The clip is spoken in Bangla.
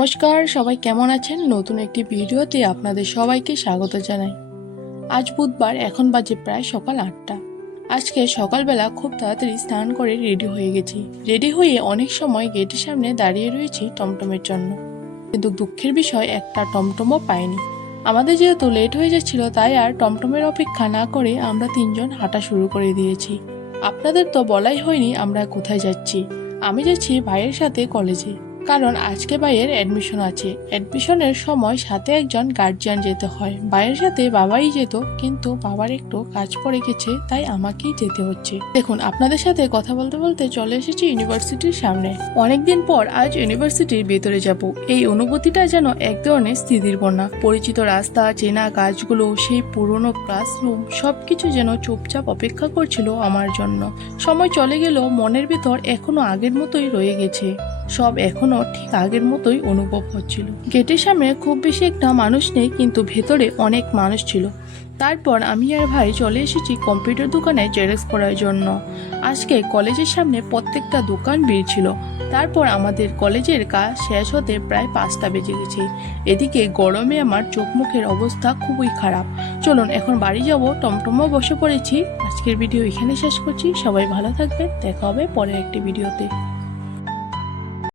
নমস্কার, সবাই কেমন আছেন? নতুন একটি ভিডিওতে আপনাদের সবাইকে স্বাগত জানাই। আজ বুধবার, এখন বাজে প্রায় সকাল 8টা। আজকে সকালবেলা খুব তাড়াতাড়ি স্নান করে রেডি হয়ে গেছি। রেডি হয়ে অনেক সময় গেটের সামনে দাঁড়িয়ে রয়েছি টমটমের জন্য, কিন্তু দুঃখের বিষয় একটা টমটমও পাইনি। আমাদের যেহেতু লেট হয়ে যাচ্ছিল, তাই আর টমটমের অপেক্ষা না করে আমরা তিনজন হাঁটা শুরু করে দিয়েছি। আপনাদের তো বলাই হয়নি আমরা কোথায় যাচ্ছি। আমি যাচ্ছি ভাইয়ের সাথে কলেজে, কারণ আজকে ভাইয়ের অ্যাডমিশন আছে। অ্যাডমিশনের সময় সাথে একজন গার্জিয়ান যেতে হয়। ভাইয়ের সাথে বাবাই যেত, কিন্তু বাবার একটু কাজ পড়ে গেছে, তাই আমাকেই যেতে হচ্ছে। দেখুন, আপনাদের সাথে কথা বলতে বলতে চলে এসেছি ইউনিভার্সিটির সামনে। অনেকদিন পর আজ ইউনিভার্সিটির ভেতরে যাব। এই অনুভূতিটা যেন এক ধরনের স্থিতির বন্যা। পরিচিত রাস্তা, চেনা গাছগুলো, সেই পুরনো ক্লাসরুম, সবকিছু যেন চুপচাপ অপেক্ষা করছিল আমার জন্য। সময় চলে গেলেও মনের ভেতর এখনো আগের মতোই রয়ে গেছে। সব এখনো ঠিক আগের মতোই অনুভব হচ্ছিল। গেটের সামনে খুব বেশি একটা মানুষ নেই, কিন্তু ভেতরে অনেক মানুষ ছিল। তারপর আমি আর ভাই চলে এসেছি কম্পিউটার দোকানে জেরক্স করার জন্য। আজকে কলেজের সামনে প্রত্যেকটা দোকান ভিড় ছিল। তারপর আমাদের কলেজের কাজ শেষ হতে প্রায় 5টা বেজে গেছে। এদিকে গরমে আমার চোখ মুখের অবস্থা খুবই খারাপ। চলুন এখন বাড়ি যাব, টমটমও বসে পড়েছি। আজকের ভিডিও এখানে শেষ করছি। সবাই ভালো থাকবেন, দেখা হবে পরের একটি ভিডিওতে।